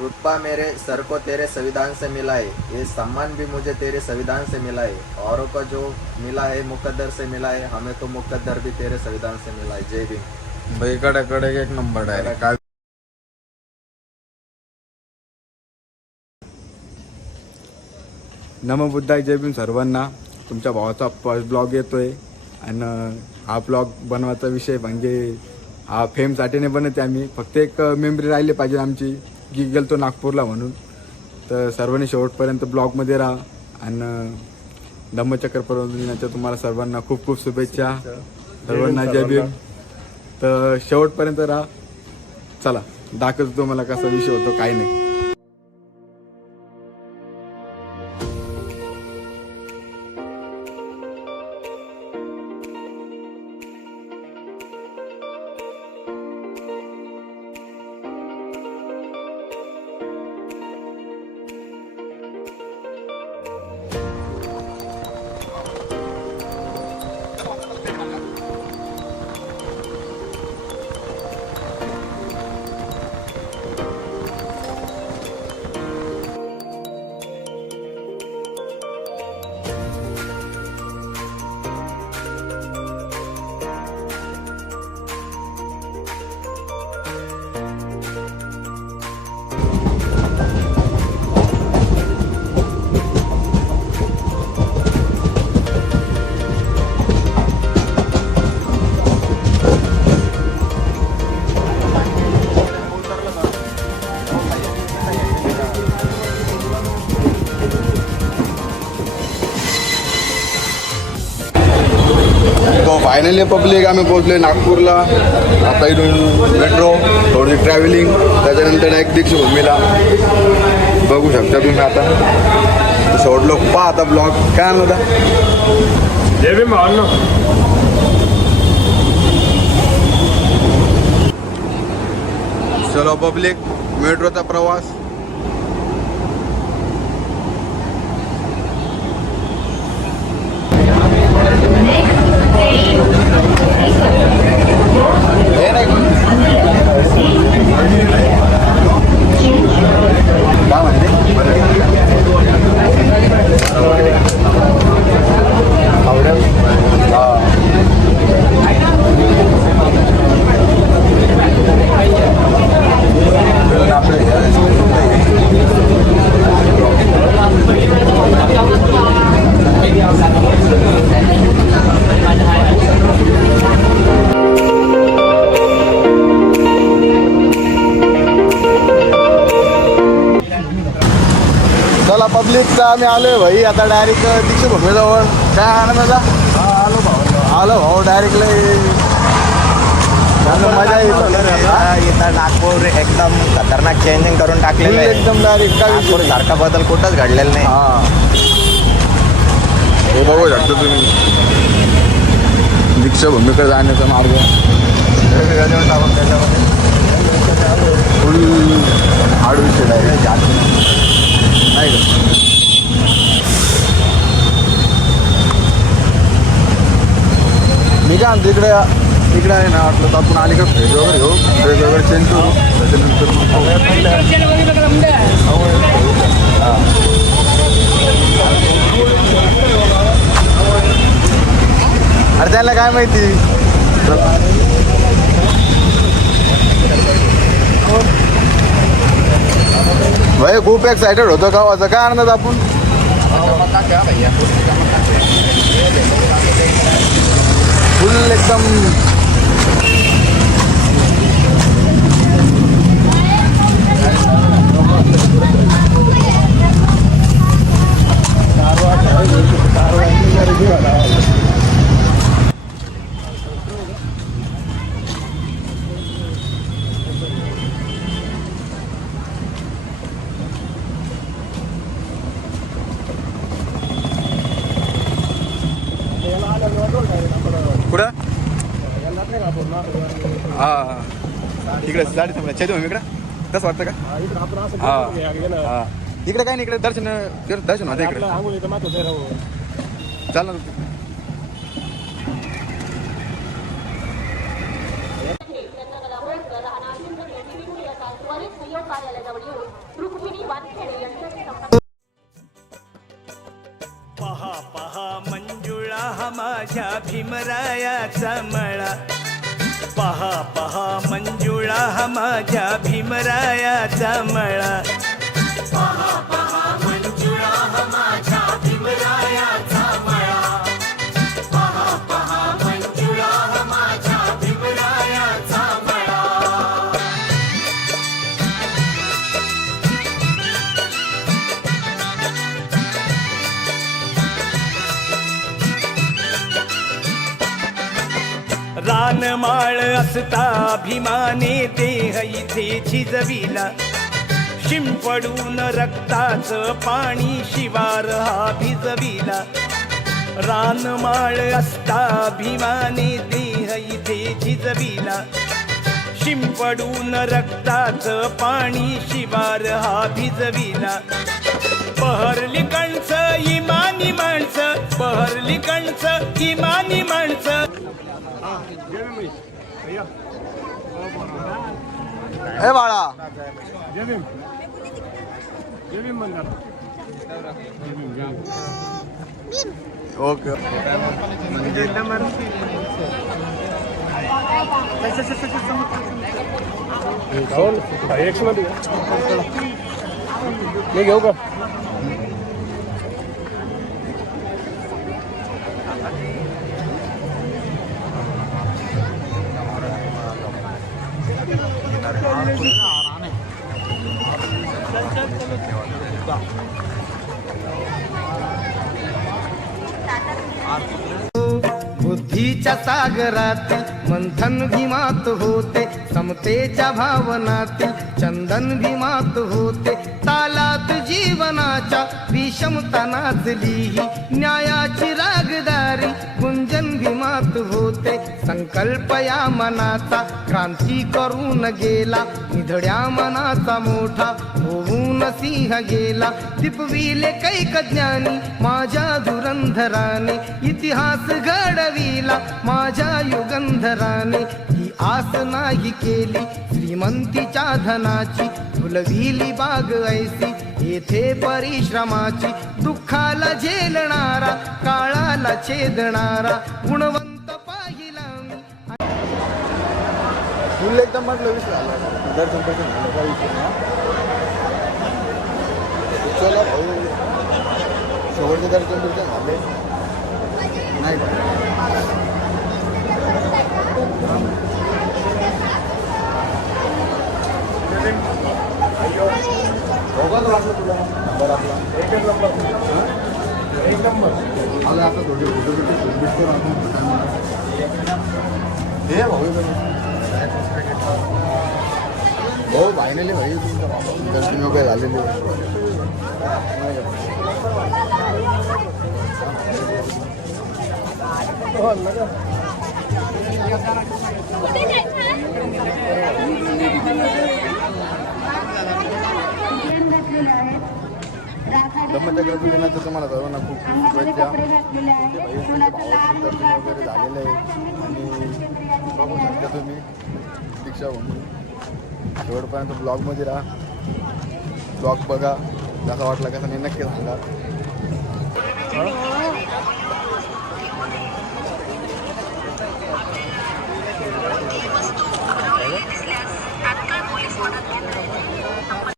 रुतबा मेरे सर को तेरे संविधान से मिला है, ये सम्मान भी मुझे तेरे संविधान से मिला है। औरों को जो मिला है मुकद्दर से मिला है, हमें तो मुकद्दर भी तेरे संविधान से मिला है। जय भीम। भाई कडक एक नंबर डायरेक्ट काय. नमो बुद्धाय, जय भीम सर्वांना. तुमच्या भावाचा फर्स्ट ब्लॉग येतोय आणि हा ब्लॉग बनवायचा विषय म्हणजे हा फेमसाठी नाही बनवते आम्ही, फक्त एक मेमरी राहिली पाहिजे आमची की गेलतो नागपूरला म्हणून. तर सर्वांनी शेवटपर्यंत ब्लॉगमध्ये राहा आणि धम्मचक्र प्रबोधिनीच्या तुम्हाला सर्वांना खूप खूप शुभेच्छा. सर्वांना जय भीम. तर शेवटपर्यंत राहा. चला दाखवतो तुम्हाला कसा विषय होतो काय नाही. फायनली पब्लिक आम्ही पोहोचले नागपूरला. आता इथून मेट्रो, थोडी ट्रॅव्हलिंग, त्याच्यानंतर एक दीक्षाभूमीला बघू शकता तुम्ही. आता सोडलो पहा आता ब्लॉग काय आणलं होता. चलो पब्लिक, मेट्रोचा प्रवास. पब्लिकचा आम्ही आलोय भाई आता डायरेक्ट दीक्षाभूमीजवळ. काय आनंद आलो भाऊ डायरेक्टला. मजा इथं नागपूर एकदम खतरनाक चेंजिंग करून टाकलेलं आहे. एकदम डायरेक्ट नागपूर सारखा बदल कुठंच घडलेला नाही. हे बघू शकतो तुम्ही दीक्षाभूमीकडे जाण्याचा मार्ग. फुल आडवीचे डायरेक्ट नाही का. मी काय म्हणतो इकडे आहे ना, वाटलं तर आपण अलीकडे फ्रेश वगैरे घेऊ, फ्रेश वगैरे चेंज करू, त्याच्यानंतर अरे त्याला काय माहिती. भाई खूप एक्सायटेड होतो गावाचं. काय आनंद आपण फुल एकदम कुठं हा इकडे गाडी थांबला चैतन्य इकडे तसं वाटतं का. हा इकडे काय नाही, इकडे दर्शन होतं इकडे. चाल ना. त्वरित सहयोग कार्यालयाजवळ येऊन माझ्या भीमरायाचा मळा. पहा पहा मंजुळा हा माझ्या भीमरायाचा मळा. पहा पहा मंजुळा हा माझ्या भीमरायाचा मळा. पहा पहा मंजुळा हा माझ्या भीमरायाचा मळा. रानमाळ असता अभिमाने देह इथे झिजविला. शिंपडून रक्ताचं पाणी शिवार हा भिजविला. रानमाळ असता अभिमाने देह इथे झिजविला. शिंपडून रक्ताचं पाणी शिवार हा भिजविला. बहरली कणसं इमानी माणसं, बहरली कणसं इमानी माणसं. ए बाळा ओके मी घेऊ का बुद्धीच्या सागरातील मंथन भीमात होते. समतेच्या भावनातील चंदन भीमात होते. तालात जीवनाच्या विषमता नाचली. न्यायाची रागदारी गुंजन भीमात होते. संकल्प या मनाचा क्रांती करून गेला. निधड्या मनाचा मोठा होऊन सिंह गेला. दिपविले कैक ज्ञानी माझ्या धुरंधराने. इतिहास घडविला माझ्या युगंधराने. ही आस नाही केली श्रीमंतीच्या धनाची. फुलविली बाग ऐसी येथे परिश्रमाची. दुःखाला झेलणारा काळाला छेदणारा गुणवंत पाहिला मी. फुल एकदम म्हटलं विसरा दर्शन पेशन झालं काही विषय नाही. चला भाऊ शेवटचे दर्शन पेशन झाले नाही का तुला नंबर आपला एकच नंबर एक नंबर आलं आता थोडे फोटो बिटो हे भाऊ भाऊ फायनली भाई तुमच्या दर्शन वगैरे झालेले धम्मचक्र दिनाचं तुम्हाला सर्वांना खूप खूप शुभेच्छा. दर्शन वगैरे झालेलं आहे आणि बघू शकता तुम्ही दीक्षा म्हणून शेवटपर्यंत ब्लॉगमध्ये राहा. ब्लॉग बघा कसा वाटला कसा नाही नक्की सांगा.